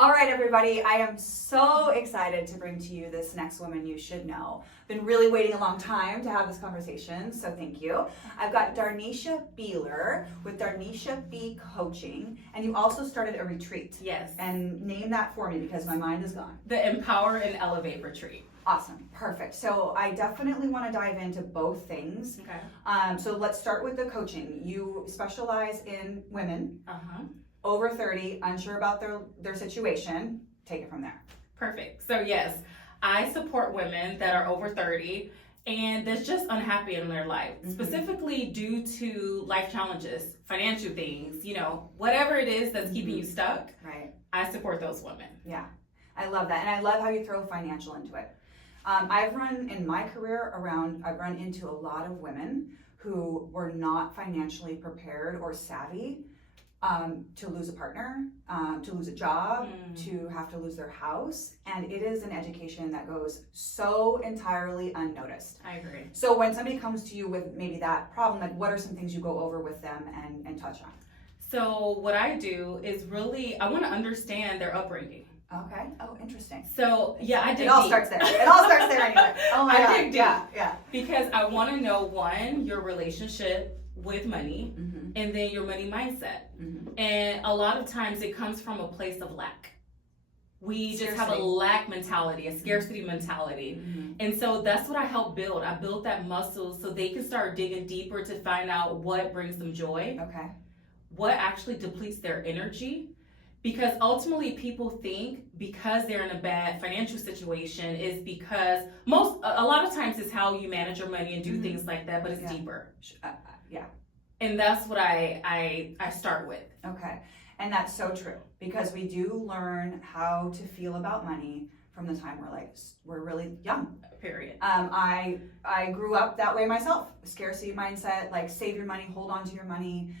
All right, everybody, I am so excited to bring to you this next woman you should know. Been really waiting a long time to have this conversation, so thank you. I've got Darneisha Beeler with Darneisha Bee Coaching, and you also started a retreat. Yes. And name that for me because my mind is gone. The Empower and Elevate Retreat. Awesome, perfect. So I definitely want to dive into both things. Okay. So let's start with the coaching. You specialize in women. Over 30, unsure about their situation. Take it from there. Perfect. So yes, I support women that are over 30 and that's just unhappy in their life, specifically due to life challenges, financial things, whatever it is that's keeping you stuck. Right. I support those women. Yeah, I love that. And I love how you throw financial into it. I've run into a lot of women who were not financially prepared or savvy to lose a partner, to lose a job, to have to lose their house. And it is an education that goes so entirely unnoticed. I agree. So when somebody comes to you with maybe that problem, like what are some things you go over with them and touch on? So what I do is I want to understand their upbringing. Okay. Oh, interesting. So yeah, I dig It all deep. starts there. It all starts there anyway. Oh my God. I dig deep. Yeah. Because I want to know, one, your relationship with money, and then your money mindset. And a lot of times it comes from a place of lack. We just have a lack mentality, a scarcity mentality. And so that's what I help build. I built that muscle so they can start digging deeper to find out what brings them joy. Okay. What actually depletes their energy. Because ultimately people think because they're in a bad financial situation is because a lot of times it's how you manage your money and do things like that, but it's deeper. Yeah. And that's what I start with. Okay. And that's so true because we do learn how to feel about money from the time we're really young. Period. I grew up that way myself. Scarcity mindset, like save your money, hold on to your money.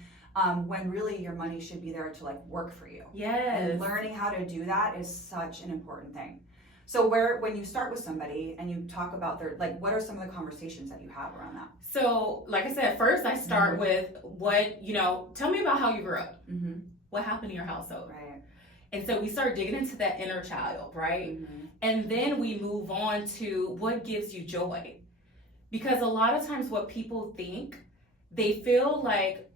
When really your money should be there to work for you. Yes. And learning how to do that is such an important thing. So when you start with somebody and you talk about what are some of the conversations that you have around that? So, like I said, first I start with tell me about how you grew up. What happened in your household? Right. And so we start digging into that inner child, right? And then we move on to what gives you joy. Because a lot of times what people think, they feel like,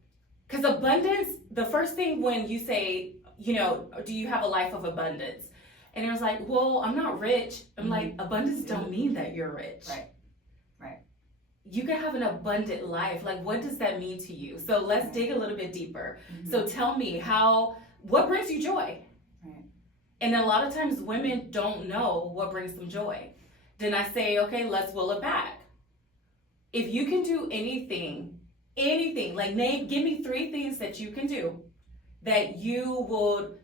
because abundance, the first thing when you say, do you have a life of abundance? And it was like, well, I'm not rich. I'm like, abundance don't mean that you're rich. Right. You can have an abundant life. What does that mean to you? So let's dig a little bit deeper. So tell me what brings you joy? Right. And a lot of times women don't know what brings them joy. Then I say, okay, let's will it back. If you can do anything, give me 3 things that you can do that you would,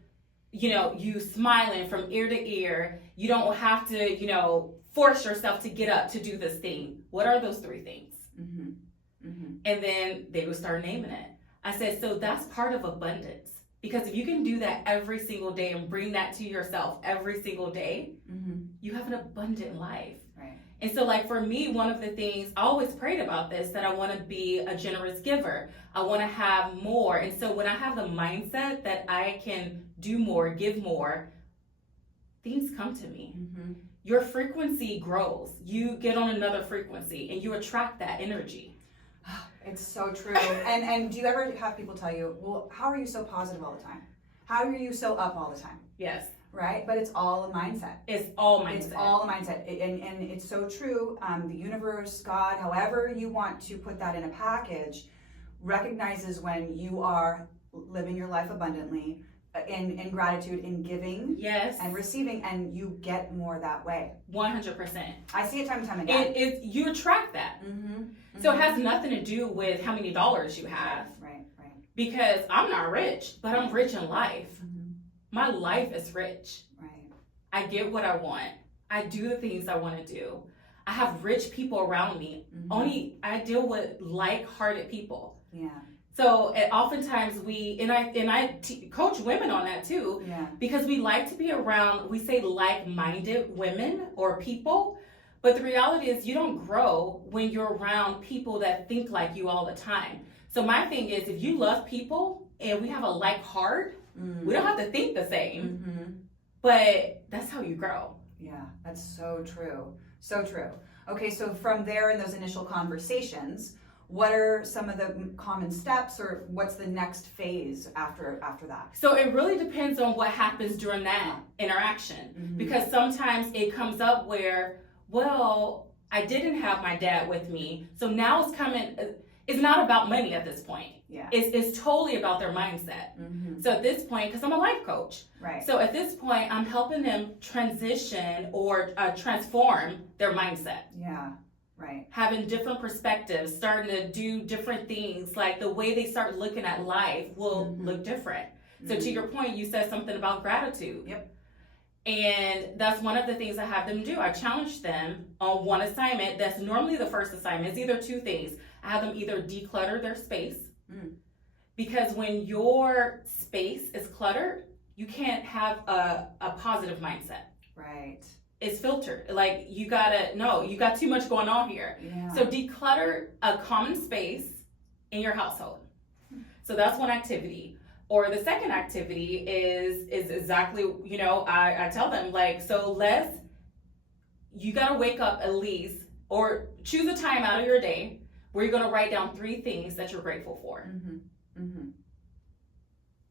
you smiling from ear to ear. You don't have to, force yourself to get up to do this thing. What are those 3 things? And then they would start naming it. I said, so that's part of abundance. Because if you can do that every single day and bring that to yourself every single day, you have an abundant life. Right. And so for me, one of the things, I always prayed about this, that I want to be a generous giver. I want to have more. And so when I have the mindset that I can do more, give more, things come to me. Your frequency grows. You get on another frequency and you attract that energy. It's so true. And do you ever have people tell you, well, how are you so positive all the time? How are you so up all the time? Yes. Right? But it's all a mindset. It's all mindset. It's all a mindset. And it's so true. The universe, God, however you want to put that in a package, recognizes when you are living your life abundantly, in gratitude, in giving, yes, and receiving, and you get more that way. 100%. I see it time and time again. You attract that. So it has nothing to do with how many dollars you have. Right. Because I'm not rich, but I'm rich in life. My life is rich. Right. I get what I want. I do the things I want to do. I have rich people around me. Only I deal with like-hearted people. Yeah. So oftentimes I coach women on that too, because we like to be around, we say like-minded women or people, but the reality is you don't grow when you're around people that think like you all the time. So my thing is, if you love people and we have a like heart, we don't have to think the same. but that's how you grow. Yeah, that's so true. So true. Okay, so from there in those initial conversations, what are some of the common steps, or what's the next phase after that? So it really depends on what happens during that interaction, because sometimes it comes up where, well, I didn't have my dad with me, so now it's not about money at this point. Yeah. It's totally about their mindset. So at this point, because I'm a life coach, Right. so at this point, I'm helping them transition or transform their mindset. Yeah. Right. Having different perspectives, starting to do different things, like the way they start looking at life will look different. So to your point, you said something about gratitude. Yep. And that's one of the things I have them do. I challenge them on one assignment. That's normally the first assignment. It's either two things. I have them either declutter their space, because when your space is cluttered, you can't have a positive mindset. Right. It's filtered. Like, you got too much going on here. Yeah. So declutter a common space in your household. So that's one activity. Or the second activity is exactly, I tell them, like, so you got to wake up at least, or choose a time out of your day where you're going to write down 3 things that you're grateful for.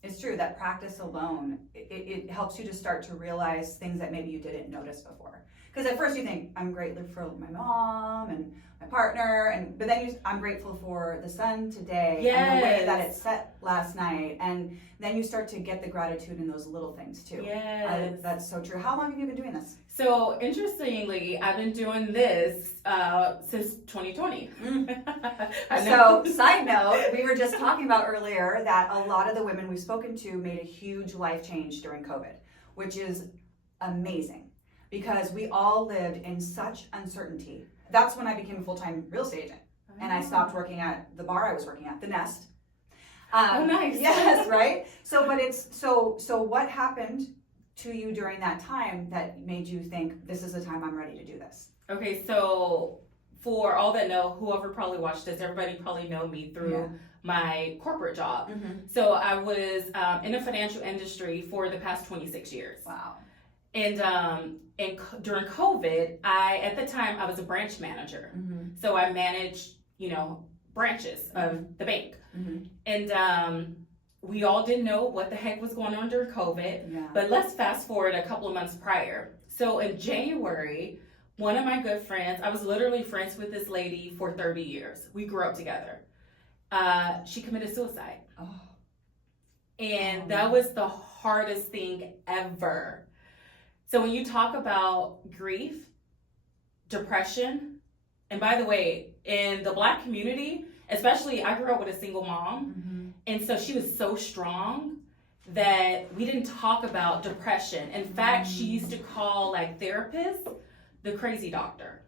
It's true that practice alone, it helps you to start to realize things that maybe you didn't notice before. Because at first you think, I'm grateful for my mom and my partner, but then I'm grateful for the sun today and the way that it set last night. And then you start to get the gratitude in those little things too. Yes. That's so true. How long have you been doing this? So interestingly, I've been doing this since 2020. So side note, we were just talking about earlier that a lot of the women we've spoken to made a huge life change during COVID, which is amazing because we all lived in such uncertainty. That's when I became a full-time real estate agent, and I stopped working at the bar I was working at, the Nest. Oh, nice. Yes, right? So what happened to you during that time that made you think, this is the time I'm ready to do this? Okay, so for all that know, whoever probably watched this, everybody probably know me through my corporate job. So I was in the financial industry for the past 26 years. Wow. And during COVID, at the time I was a branch manager. So I managed, branches of the bank. And we all didn't know what the heck was going on during COVID. But let's fast forward a couple of months prior. So in January, one of my good friends, I was literally friends with this lady for 30 years. We grew up together. She committed suicide. And that was the hardest thing ever. So when you talk about grief, depression, and by the way, in the Black community, especially, I grew up with a single mom, and so she was so strong that we didn't talk about depression. In fact, she used to call therapists the crazy doctor,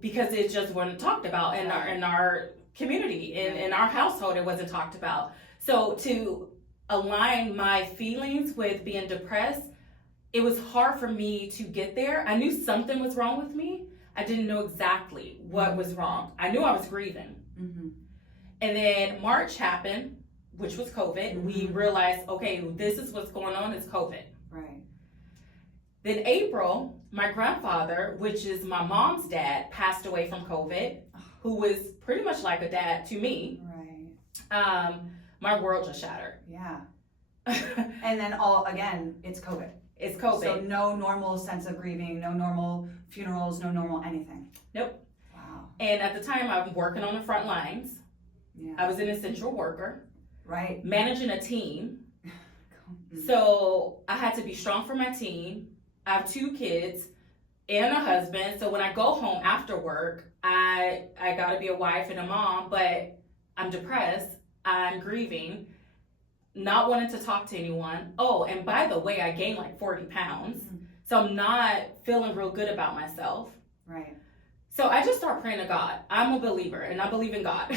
because it just wasn't talked about in our community, in our household. It wasn't talked about. So to align my feelings with being depressed, it was hard for me to get there. I knew something was wrong with me. I didn't know exactly what was wrong. I knew I was grieving. And then March happened, which was COVID. We realized, okay, this is what's going on, it's COVID. Right. Then April, my grandfather, which is my mom's dad, passed away from COVID, who was pretty much like a dad to me. Right. My world just shattered. Yeah. And then it's COVID. It's COVID. So no normal sense of grieving, no normal funerals, no normal anything. Nope. Wow. And at the time, I'm working on the front lines. Yeah. I was an essential worker. Right. Managing a team. So I had to be strong for my team. I have 2 kids and a husband. So when I go home after work, I got to be a wife and a mom, but I'm depressed. I'm grieving, not wanting to talk to anyone. Oh, and by the way, I gained 40 pounds. So I'm not feeling real good about myself. Right. So I just start praying to God. I'm a believer and I believe in God.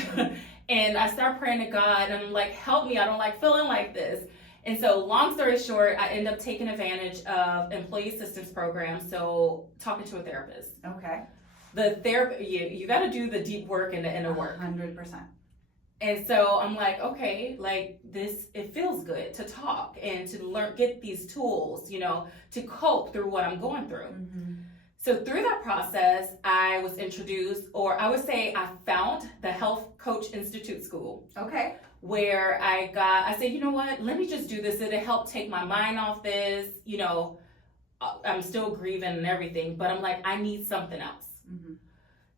And I start praying to God and I'm like, help me. I don't like feeling like this. And so long story short, I end up taking advantage of employee assistance programs. So talking to a therapist. Okay. The therapy, you got to do the deep work and the inner work. 100%. And so I'm like, okay, like this, it feels good to talk and to learn, get these tools, you know, to cope through what I'm going through. Mm-hmm. So through that process, I was introduced, or I would say I found the Health Coach Institute School. Okay. Where I said, you know what, let me just do this. It'll help take my mind off this. You know, I'm still grieving and everything, but I'm like, I need something else. Mm-hmm.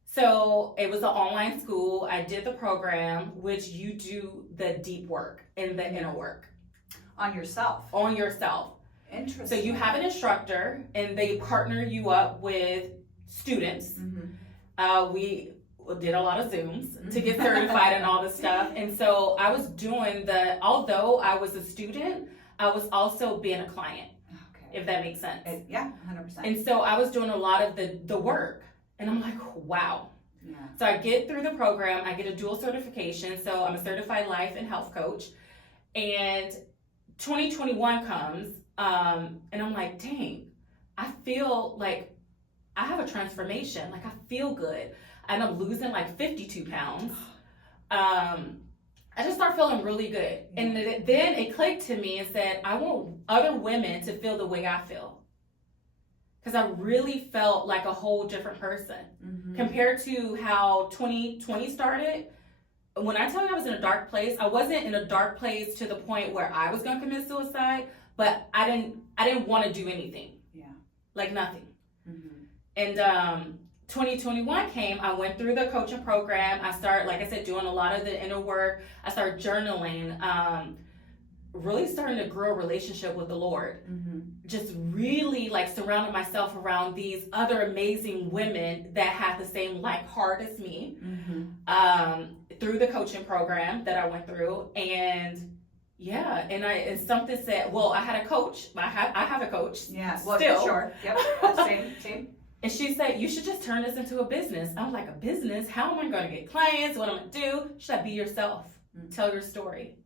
So it was an online school. I did the program, which you do the deep work and the inner work. On yourself. On yourself. Interesting. So you have an instructor and they partner you up with students. Mm-hmm. We did a lot of Zooms to get certified and all this stuff. And so I was doing although I was a student, I was also being a client, if that makes sense. Yeah, 100%. And so I was doing a lot of the work. And I'm like, wow. Yeah. So I get through the program, I get a dual certification. So I'm a certified life and health coach. And 2021 comes, and I'm like, dang, I feel like I have a transformation. Like I feel good. And I'm losing like 52 pounds. I just start feeling really good. Yeah. And then it clicked to me and said, I want other women to feel the way I feel. Because I really felt like a whole different person compared to how 2020 started. When I tell you I was in a dark place, I wasn't in a dark place to the point where I was going to commit suicide, but I didn't want to do anything. Yeah. Like nothing. Mm-hmm. And 2021 came, I went through the coaching program. I started, like I said, doing a lot of the inner work. I started journaling, really starting to grow a relationship with the Lord. Mm-hmm. Just really like surrounding myself around these other amazing women that had the same like heart as me, through the coaching program that I went through. And yeah, and something said, well, I had a coach. I have a coach. Yeah, well, still. sure. Yep. Same. And she said, you should just turn this into a business. I'm like, a business? How am I going to get clients? What am I going to do? Should I be yourself? Tell your story.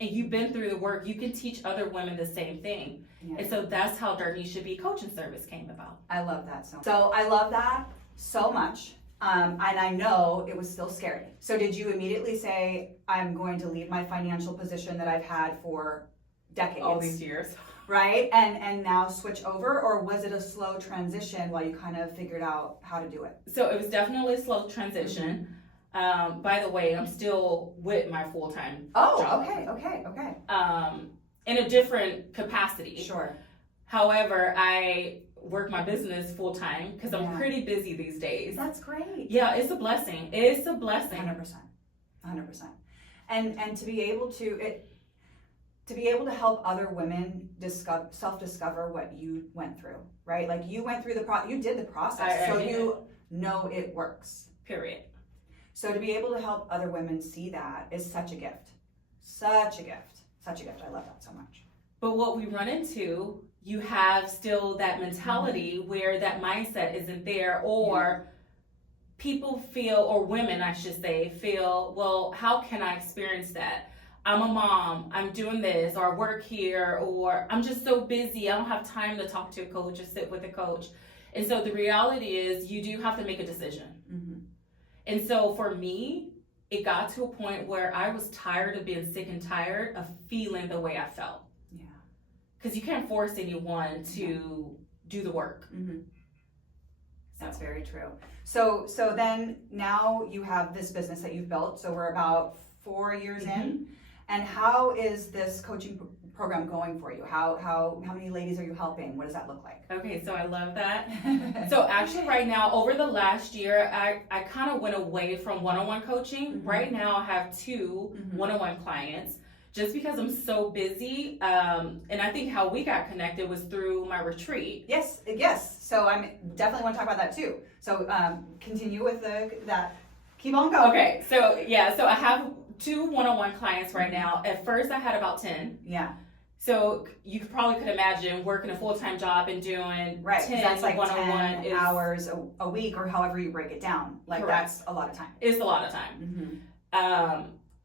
And you've been through the work, you can teach other women the same thing. Yeah. And so that's how Darneisha Beeler coaching service came about. I love that so much. So I love that so much. And I know it was still scary. So did you immediately say, I'm going to leave my financial position that I've had for decades? All these years. Right? And now switch over? Or was it a slow transition while you kind of figured out how to do it? So it was definitely a slow transition. By the way, I'm still with my full-time job. Okay. In a different capacity. Sure. However, I work my business full-time because I'm pretty busy these days. That's great. Yeah, it's a blessing. It's a blessing. 100%. And to be able to help other women self-discover what you went through, right? Like you went through you did the process, so you know it works. Period. So to be able to help other women see that is such a gift. Such a gift. I love that so much. But what we run into, you have still that mentality where that mindset isn't there, or people feel, or women I should say, feel, well, how can I experience that? I'm a mom, I'm doing this, or I work here, or I'm just so busy, I don't have time to talk to a coach or sit with a coach. And so the reality is you do have to make a decision. And so for me, it got to a point where I was tired of being sick and tired of feeling the way I felt. Yeah. Because you can't force anyone to do the work. That's very true. So then now you have this business that you've built. So we're about 4 years in. And how is this coaching program going for you? How many ladies are you helping? What does that look like? Okay, so I love that. So actually right now, over the last year, I kind of went away from one-on-one coaching. Right now I have 2 one-on-one clients just because I'm so busy. And I think how we got connected was through my retreat. Yes. So I definitely want to talk about that too. So continue with that. Keep on going. Okay, so I have 2 one-on-one clients right now. At first I had about 10. Yeah. So you probably could imagine working a full-time job and doing 10 that's like one-on-one 10 hours a week, or however you break it down. Like that's a lot of time. It's a lot of time.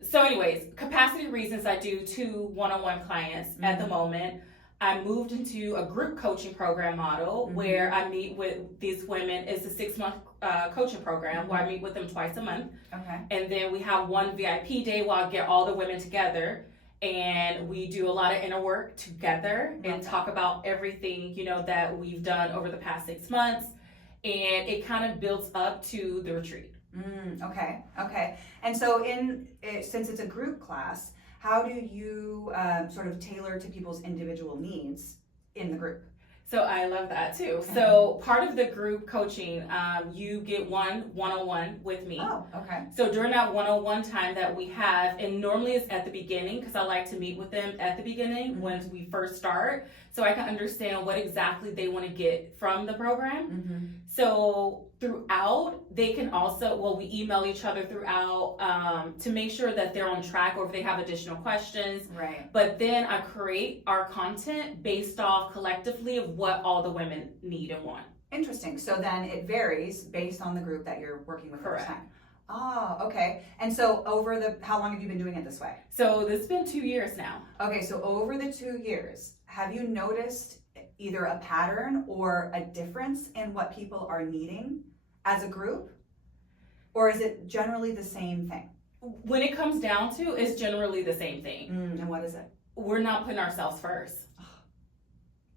So anyways, capacity reasons, I do 2 one-on-one clients at the moment. I moved into a group coaching program model where I meet with these women. It's a 6-month coaching program where I meet with them twice a month. Okay. And then we have one VIP day where I get all the women together and we do a lot of inner work together and talk about everything, you know, that we've done over the past 6 months. And it kind of builds up to the retreat. Okay. And so since it's a group class, how do you sort of tailor to people's individual needs in the group? So I love that too. So part of the group coaching, you get one-on-one with me. Oh, okay. So during that one-on-one time that we have, and normally it's at the beginning because I like to meet with them at the beginning when we first start, so I can understand what exactly they want to get from the program. So throughout, they can also, we email each other throughout to make sure that they're on track or if they have additional questions. Right. But then I create our content based off collectively of what all the women need and want. Interesting. So then it varies based on the group that you're working with. Correct. At the time. Oh, okay. And so how long have you been doing it this way? So this has been 2 years now. Okay, so over the 2 years, have you noticed either a pattern or a difference in what people are needing as a group? Or is it generally the same thing? When it comes down to, it's generally the same thing. And what is it? We're not putting ourselves first.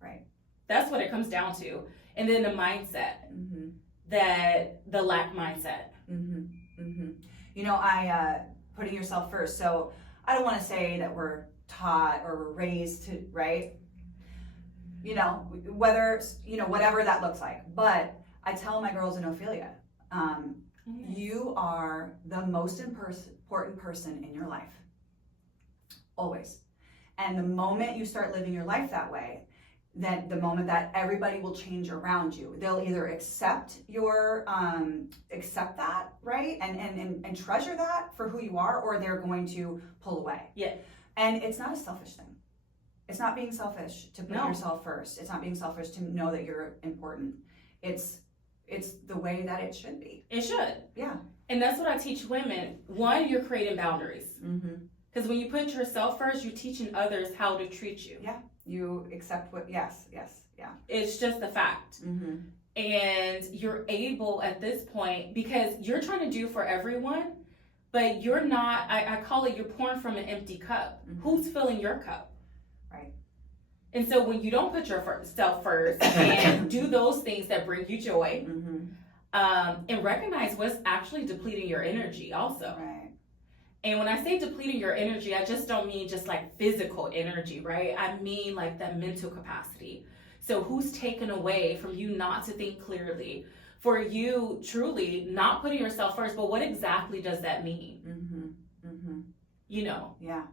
Right. That's what it comes down to. And then the mindset, that the lack mindset. You know, putting yourself first. So I don't want to say that we're taught or we're raised to, right? You know, whatever that looks like. But I tell my girls in Ophelia, you are the most important person in your life. Always. And the moment you start living your life that way, then the moment that everybody will change around you, they'll either accept that, right? And treasure that for who you are, or they're going to pull away. Yeah. And it's not a selfish thing. It's not being selfish to put yourself first. It's not being selfish to know that you're important. It's the way that it should be. It should. Yeah. And that's what I teach women. One, you're creating boundaries. Because when you put yourself first, you're teaching others how to treat you. Yeah. You accept yeah. It's just a fact. And you're able at this point, because you're trying to do for everyone, but you're not, I call it, you're pouring from an empty cup. Who's filling your cup? Right. And so when you don't put yourself first and do those things that bring you joy, and recognize what's actually depleting your energy also. Right. And when I say depleting your energy, I just don't mean just like physical energy, right? I mean like that mental capacity. So who's taken away from you not to think clearly, for you truly not putting yourself first, but what exactly does that mean? You know? Yeah.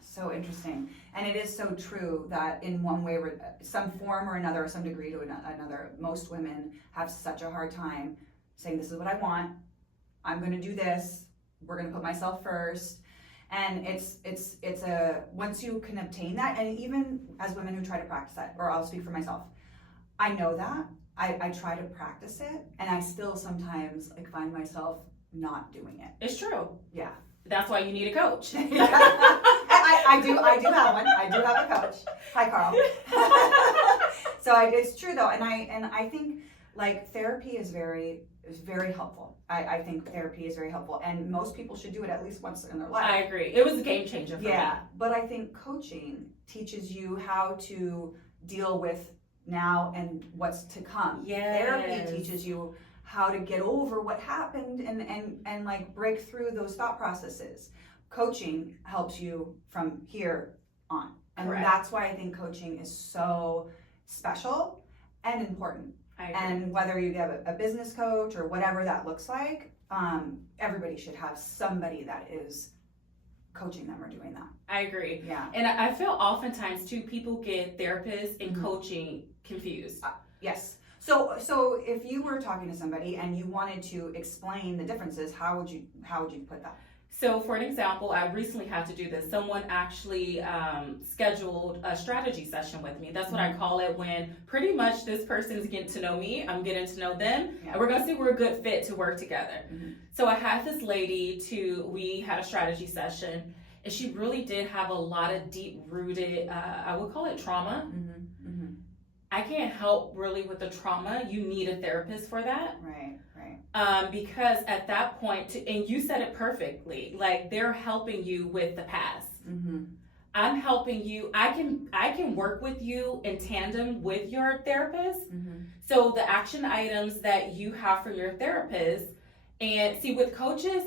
So interesting. And it is so true that in one way or some form or another, or some degree to another, most women have such a hard time saying, this is what I want. I'm going to do this. We're going to put myself first. And it's once you can obtain that, and even as women who try to practice that, or I'll speak for myself, I know that I try to practice it, and I still sometimes find myself not doing it. It's true. Yeah. That's why you need a coach. I do have one. I do have a coach. Hi, Carl. So it's true though, and I think therapy is very helpful. I think therapy is very helpful, and most people should do it at least once in their life. I agree. It was a game changer for me. Yeah, but I think coaching teaches you how to deal with now and what's to come. Yes. Therapy teaches you how to get over what happened and break through those thought processes. Coaching helps you from here on. And Correct. That's why I think coaching is so special and important. And whether you have a business coach or whatever that looks like, everybody should have somebody that is coaching them or doing that. I agree. Yeah. And I feel oftentimes too, people get therapists and coaching confused. Yes. So if you were talking to somebody and you wanted to explain the differences, how would you put that? So for an example, I recently had to do this. Someone actually scheduled a strategy session with me. That's what I call it, when pretty much this person is getting to know me, I'm getting to know them, and we're going to see if we're a good fit to work together. So I had this lady we had a strategy session, and she really did have a lot of deep-rooted, I would call it trauma. I can't help really with the trauma. You need a therapist for that. Right. Because at that point, and you said it perfectly, like they're helping you with the past. Mm-hmm. I'm helping you. I can work with you in tandem with your therapist. Mm-hmm. So the action items that you have for your therapist, and see, with coaches,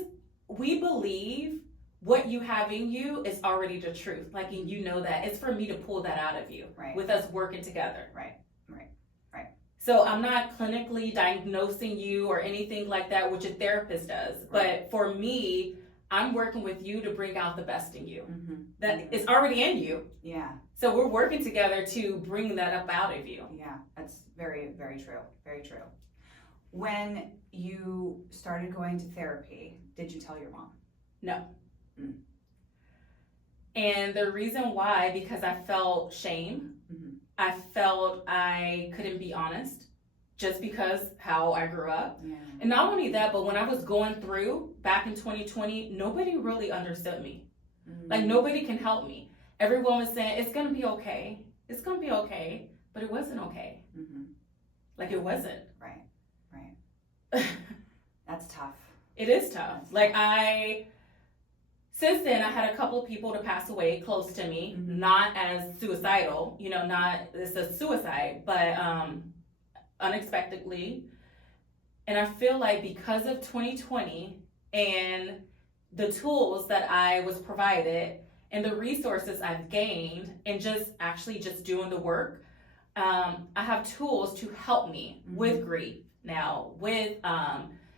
we believe what you have in you is already the truth. Like, and you know that. It's for me to pull that out of you. Right. With us working together. Right. So I'm not clinically diagnosing you or anything like that, which a therapist does. Right. But for me, I'm working with you to bring out the best in you. Mm-hmm. That is already in you. Yeah. So we're working together to bring that up out of you. Yeah, that's very, very true. Very true. When you started going to therapy, did you tell your mom? No. Mm. And the reason why, because I felt shame. Mm-hmm. I felt I couldn't be honest just because how I grew up. Yeah. And not only that, but when I was going through back in 2020, nobody really understood me. Mm-hmm. Like, nobody can help me. Everyone was saying, it's going to be okay. It's going to be okay. But it wasn't okay. Mm-hmm. Like, it wasn't. Right. That's tough. It is tough. Like, since then, I had a couple of people to pass away close to me, Mm-hmm. not as suicidal, not it's a suicide, but unexpectedly. And I feel like because of 2020 and the tools that I was provided and the resources I've gained and just doing the work, I have tools to help me Mm-hmm. with grief now, with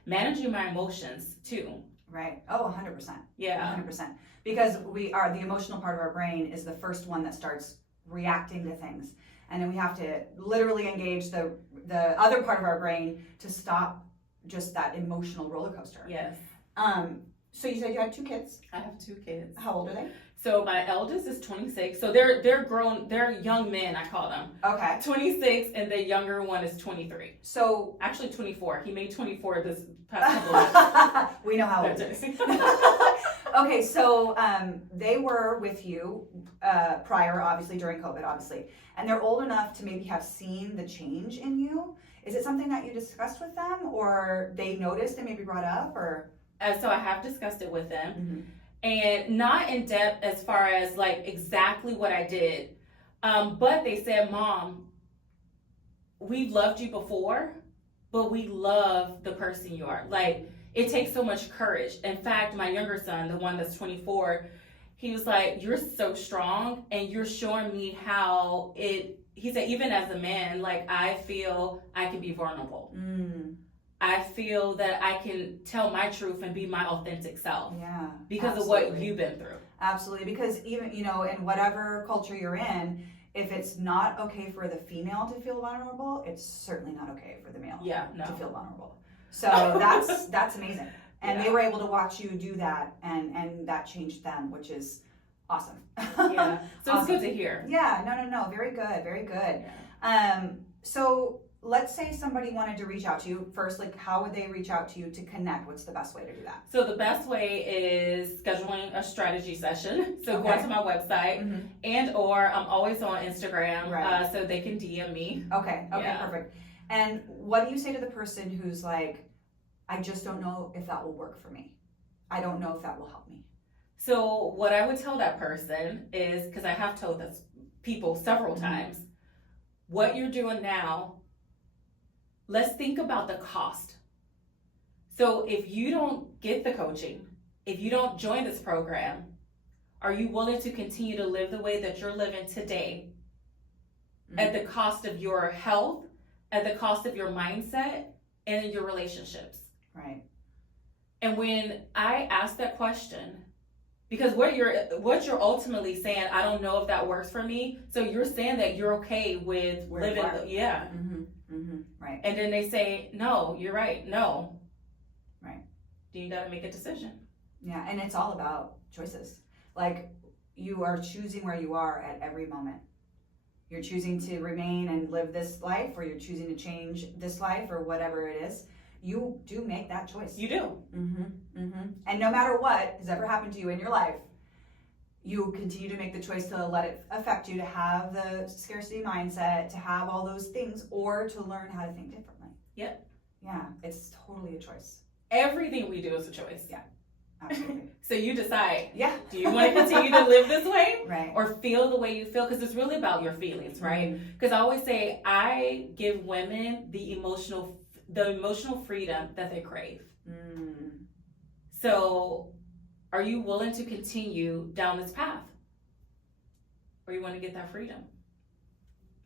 managing my emotions too. Right. Oh, 100%. Yeah. 100%. Because the emotional part of our brain is the first one that starts reacting to things. And then we have to literally engage the other part of our brain to stop just that emotional roller coaster. Yes. So you said you had 2 kids. I have 2 kids. How old are they? So my eldest is 26. So they're grown, they're young men, I call them. Okay. 26, and the younger one is 23. So Actually 24. He made 24 this past couple of we know how old it is. Okay, so they were with you prior, obviously, during COVID, obviously. And they're old enough to maybe have seen the change in you. Is it something that you discussed with them, or they noticed and maybe brought up, or? So I have discussed it with them. Mm-hmm. And not in depth as far as like exactly what I did. But they said, Mom, we've loved you before, but we love the person you are. Like, it takes so much courage. In fact, my younger son, the one that's 24, he was like, you're so strong and you're showing me how he said, even as a man, like, I feel I can be vulnerable. Mm. I feel that I can tell my truth and be my authentic self. Yeah. Because absolutely. of what you've been through. Absolutely. Because even, in whatever culture you're in, if it's not okay for the female to feel vulnerable, it's certainly not okay for the male to feel vulnerable. So that's amazing. And they were able to watch you do that, and that changed them, which is awesome. Yeah. So awesome. It's good to hear. Yeah. No. Very good. Very good. Yeah. So let's say somebody wanted to reach out to you. First, like, how would they reach out to you to connect? What's the best way to do that? So the best way is scheduling a strategy session. So go to my website, Mm-hmm. and or I'm always on Instagram, Right. So they can DM me. Okay, Yeah. perfect. And what do you say to the person who's like, I just don't know if that will work for me. I don't know if that will help me. So what I would tell that person is, because I have told this people several Mm-hmm. times, what you're doing now, let's think about the cost. So if you don't get the coaching, if you don't join this program, are you willing to continue to live the way that you're living today at the cost of your health, at the cost of your mindset, and in your relationships? Right. And when I ask that question, because what you're ultimately saying, I don't know if that works for me. So you're saying that you're okay with Where living, you are. yeah. Mm-hmm. Mm-hmm. Right. And then they say, no, you're right, no. Right. Then you got to make a decision. Yeah, and it's all about choices. Like, you are choosing where you are at every moment. You're choosing to remain and live this life, or you're choosing to change this life, or whatever it is. You do make that choice. You do. Mm-hmm. Mm-hmm. And no matter what has ever happened to you in your life, you continue to make the choice to let it affect you, to have the scarcity mindset, to have all those things, or to learn how to think differently. Yep. Yeah, it's totally a choice. Everything we do is a choice. Yeah, absolutely. So you decide. Yeah. Do you want to continue to live this way? Right. Or feel the way you feel? Because it's really about your feelings, right? Because I always say I give women the emotional freedom that they crave. So are you willing to continue down this path? Or you want to get that freedom?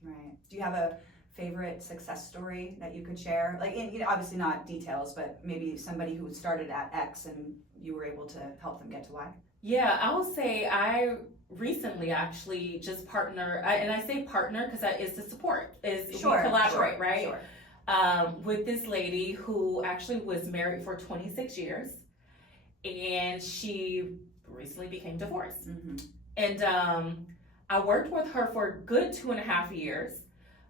Right. Do you have a favorite success story that you could share? Like, obviously not details, but maybe somebody who started at X and you were able to help them get to Y? Yeah, I would say I recently actually just and I say partner because it's the support, we collaborate, right? Sure. With this lady who actually was married for 26 years, and she recently became divorced. And I worked with her for a good 2.5 years.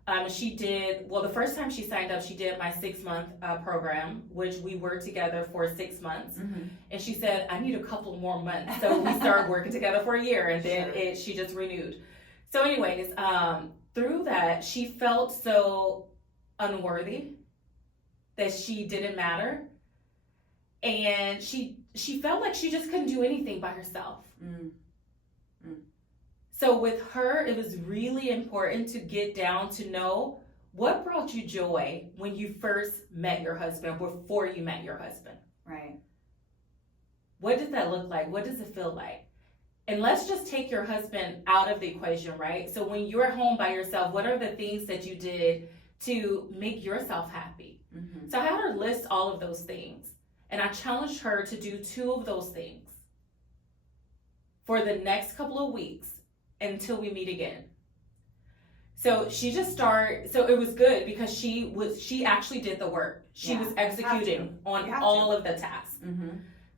The first time she signed up, she did my 6-month program, which we were together for 6 months. And she said, I need a couple more months. So we started working together for a year, and then she just renewed. So anyways, through that, she felt so unworthy that she didn't matter. And she felt like she just couldn't do anything by herself. So with her, it was really important to get down to know what brought you joy when you first met your husband, before you met your husband. Right. What did that look like? What does it feel like? And let's just take your husband out of the equation, right? So when you're home by yourself, what are the things that you did to make yourself happy? So I had her list all of those things. And I challenged her to do 2 of those things for the next couple of weeks until we meet again. So she just started. So it was good because she actually did the work. She was executing on all of the tasks.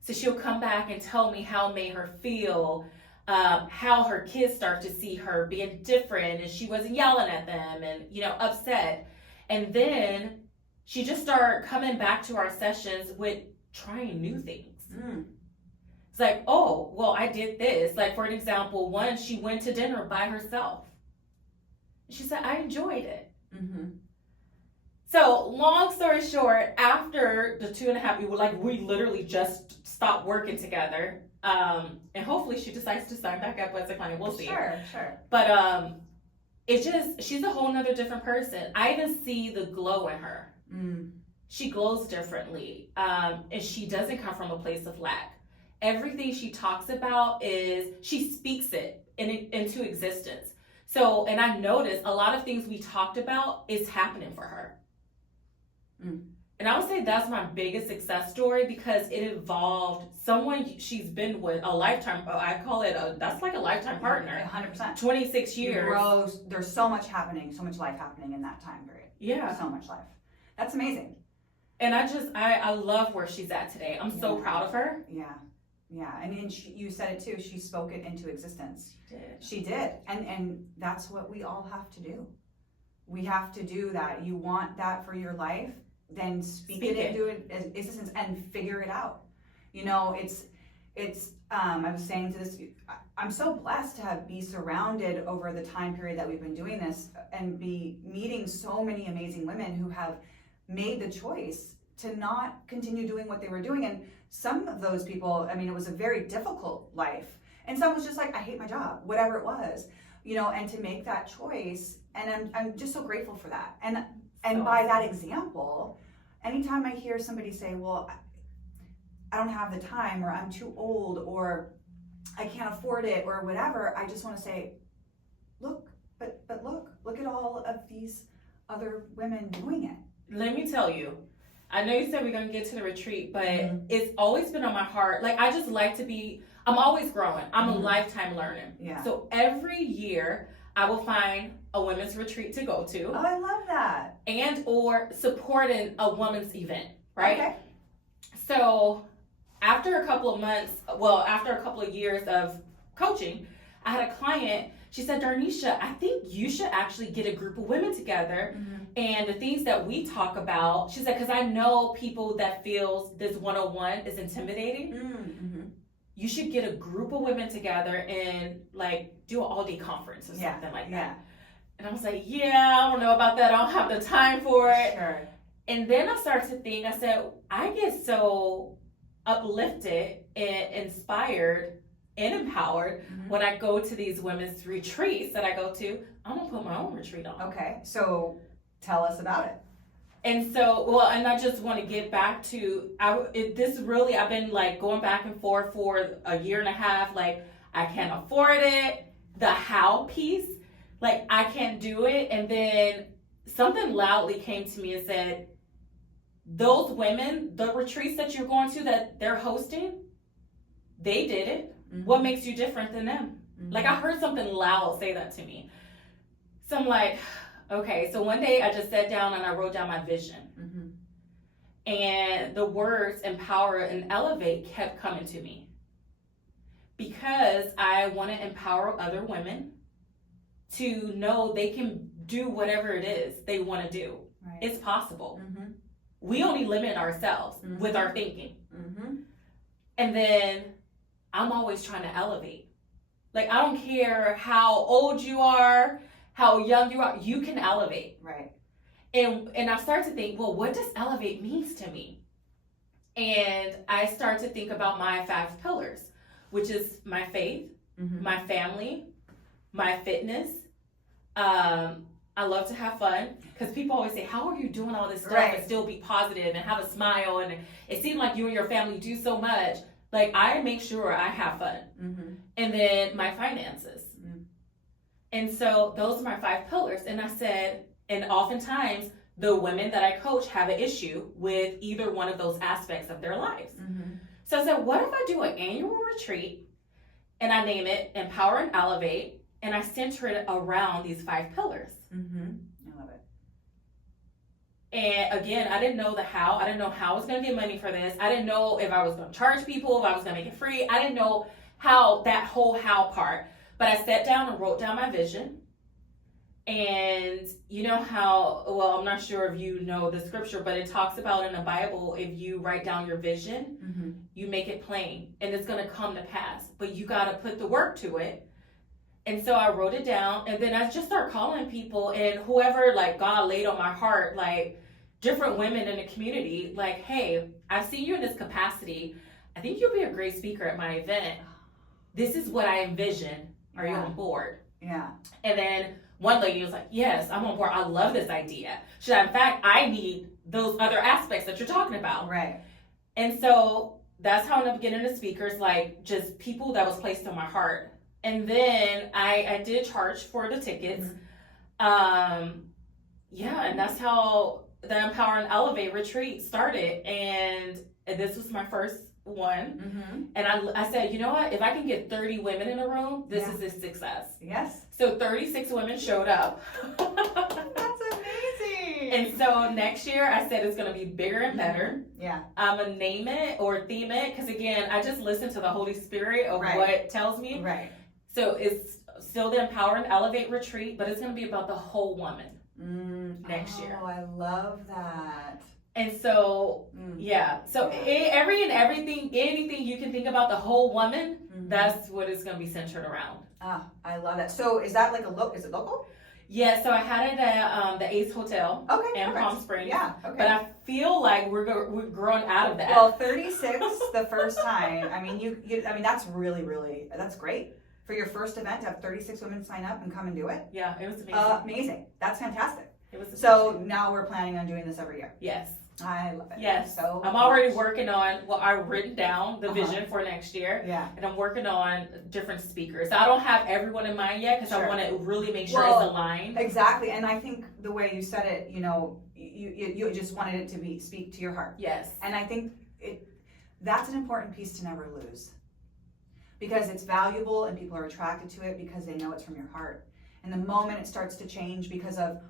So she'll come back and tell me how it made her feel, how her kids start to see her being different, and she wasn't yelling at them and upset. And then she just started coming back to our sessions with trying new things. It's like, oh, well, I did this. Like, for an example, once she went to dinner by herself. She said, I enjoyed it. So, long story short, after the 2.5, we literally just stopped working together. And hopefully she decides to sign back up as a client. We'll see. Sure. But she's a whole nother different person. I even see the glow in her. She glows differently. And she doesn't come from a place of lack. Everything she talks about she speaks it into existence. So, and I noticed a lot of things we talked about is happening for her. And I would say that's my biggest success story because it involved someone she's been with a lifetime. I call it that's like a lifetime partner. 100%. 26 years. There's so much happening, so much life happening in that time period. Yeah. So much life. That's amazing. And I love where she's at today. I'm so proud of her. Yeah. And then you said it too. She spoke it into existence. She did. And that's what we all have to do. We have to do that. You want that for your life, then speak it into existence and figure it out. I was saying to this, I'm so blessed to be surrounded over the time period that we've been doing this and be meeting so many amazing women who have made the choice to not continue doing what they were doing. And some of those people, it was a very difficult life. And some was just like, I hate my job, whatever it was, and to make that choice. And I'm just so grateful for that. And by that example, anytime I hear somebody say, well, I don't have the time, or I'm too old, or I can't afford it, or whatever, I just want to say, look at all of these other women doing it. Let me tell you, I know you said we're going to get to the retreat, but it's always been on my heart. Like, I just like to I'm always growing. I'm a lifetime learner. Yeah. So every year I will find a women's retreat to go to. Oh, I love that. And or supporting a women's event, right? Okay. So after a couple of years of coaching, I had a client. She said, Darneisha, I think you should actually get a group of women together. And the things that we talk about, she said, because I know people that feels this 101 is intimidating. You should get a group of women together and do an all-day conference or something like that. And I was like, yeah, I don't know about that. I don't have the time for it. Sure. And then I started to think, I said, I get so uplifted and inspired and empowered when I go to these women's retreats that I go to. I'm going to put my own retreat on. Okay, so tell us about it. And so, well, and I just want to get back to, I've been like going back and forth for a year and a half. Like, I can't afford it. The how piece, like, I can't do it. And then something loudly came to me and said, those women, the retreats that you're going to that they're hosting, they did it. What makes you different than them? Like, I heard something loud say that to me. So I'm like, okay. So one day I just sat down and I wrote down my vision. And the words empower and elevate kept coming to me. Because I want to empower other women to know they can do whatever it is they want to do. Right. It's possible. We only limit ourselves with our thinking. And then I'm always trying to elevate. Like, I don't care how old you are, how young you are, you can elevate. Right. And I start to think, well, what does elevate means to me? And I start to think about my 5 pillars, which is my faith, my family, my fitness. I love to have fun, because people always say, how are you doing all this stuff and still be positive and have a smile? And it seems like you and your family do so much. Like, I make sure I have fun. And then my finances. And so those are my 5 pillars. And I said, and oftentimes the women that I coach have an issue with either one of those aspects of their lives. So I said, what if I do an annual retreat and I name it Empower and Elevate, and I center it around these 5 pillars? I love it. And again, I didn't know the how. I didn't know how I was going to get money for this. I didn't know if I was going to charge people, if I was going to make it free. I didn't know how, that whole how part. But I sat down and wrote down my vision. And you know how, well, I'm not sure if you know the scripture, but it talks about in the Bible, if you write down your vision, you make it plain and it's going to come to pass. But you got to put the work to it. And so I wrote it down, and then I just started calling people, and whoever, like, God laid on my heart, like, different women in the community, like, hey, I've seen you in this capacity. I think you'll be a great speaker at my event. This is what I envision. Are you on board? Yeah. And then one lady was like, yes, I'm on board. I love this idea. In fact, I need those other aspects that you're talking about. Right. And so that's how I ended up getting the speakers, like, just people that was placed on my heart. And then I did charge for the tickets. And that's how the Empower and Elevate retreat started. And this was my first one. And I said, you know what? If I can get 30 women in a room, this is a success. Yes. So 36 women showed up. That's amazing. And so next year, I said it's going to be bigger and better. Yeah. I'm going to name it or theme it, because, again, I just listen to the Holy Spirit of what it tells me. Right. So it's still the Empower and Elevate retreat, but it's going to be about the whole woman next year. Oh, I love that. And so, anything you can think about the whole woman, that's what it's going to be centered around. Ah, I love that. So is that like is it local? Yeah, so I had it at the Ace Hotel in Palm Springs. Yeah, okay. But I feel like we're growing out of that. Well, 36 the first time. I mean, that's really, that's great. For your first event, to have 36 women sign up and come and do it? Yeah, it was amazing. Amazing. That's fantastic. It was amazing. So now we're planning on doing this every year? Yes. I love it. Yes. So I'm already working on, I've written down the vision for next year. Yeah. And I'm working on different speakers. I don't have everyone in mind yet, because I want to really make sure it's aligned. Exactly. And I think the way you said it, you just wanted it to speak to your heart. Yes. And I think that's an important piece to never lose. Because it's valuable and people are attracted to it because they know it's from your heart. And the moment it starts to change because of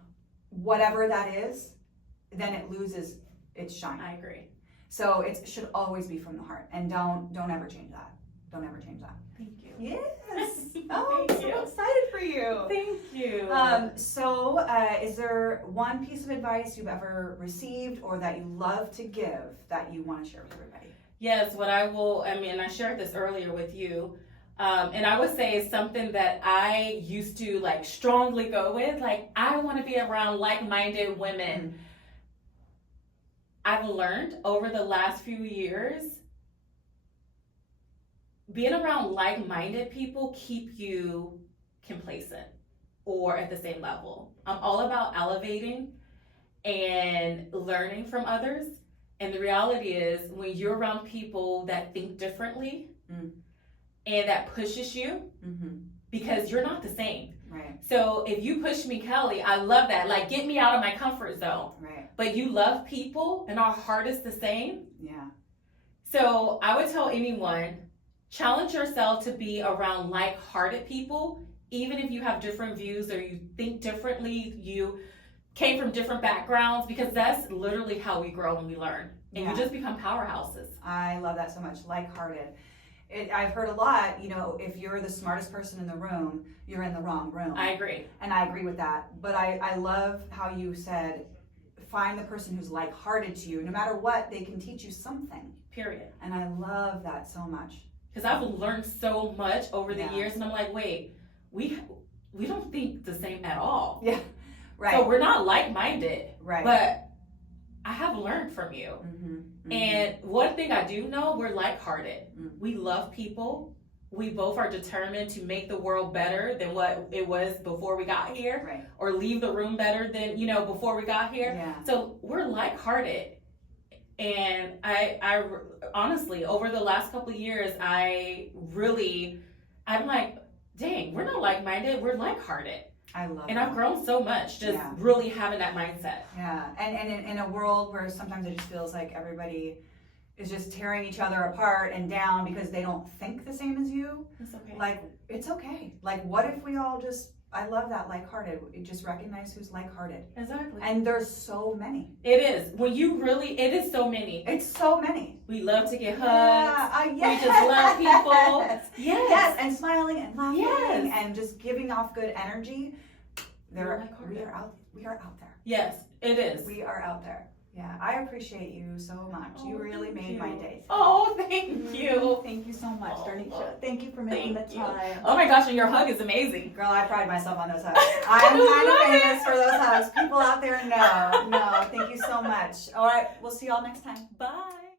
whatever that is, then it loses its shine. I agree. So it should always be from the heart, and don't ever change that. Don't ever change that. Thank you. Yes. Oh, I'm so excited for you. Thank you. So is there one piece of advice you've ever received or that you love to give that you want to share with everybody? Yes, I shared this earlier with you, and I would say it's something that I used to strongly go with. I want to be around like-minded women. I've learned over the last few years, being around like-minded people keep you complacent or at the same level. I'm all about elevating and learning from others. And the reality is, when you're around people that think differently and that pushes you, because you're not the same. Right. So if you push me, Kelly, I love that. Like, get me out of my comfort zone. Right. But you love people and our heart is the same. Yeah. So I would tell anyone, challenge yourself to be around like-hearted people, even if you have different views or you think differently, you came from different backgrounds, because that's literally how we grow and we learn. And you just become powerhouses. I love that so much. Like-hearted. I've heard a lot, you know, if you're the smartest person in the room, you're in the wrong room. I agree. And I agree with that. But I love how you said, find the person who's like-hearted to you. No matter what, they can teach you something. Period. And I love that so much. Because I've learned so much over the years, and I'm like, wait, we don't think the same at all. Yeah, right. So we're not like-minded. Right. But I have learned from you. And one thing I do know, we're like-hearted. We love people. We both are determined to make the world better than what it was before we got here. Right. Or leave the room better than, before we got here. Yeah. So we're like-hearted. And I honestly, over the last couple of years, I'm like, dang, we're not like-minded, we're like-hearted. I love And that. I've grown so much just really having that mindset. Yeah, and in a world where sometimes it just feels like everybody is just tearing each other apart and down because they don't think the same as you. It's okay. Like, it's okay. Like, what if we all just, I love that like-hearted. Just recognize who's like-hearted. Exactly. And there's so many. It is. It is so many. It's so many. We love to get hugs. Yes. We just love people. Yes. Yes. Yes, and smiling and laughing Yes. and just giving off good energy. We are out there. Yes, it is. We are out there. Yeah, I appreciate you so much. Oh, you really made my day. Oh, thank you. Thank you so much, Oh, Darneisha. Thank you for making the time. Oh my gosh, and your hug is amazing. Girl, I pride myself on those hugs. I'm kind of famous for those hugs. People out there know. No, thank you so much. All right, we'll see y'all next time. Bye.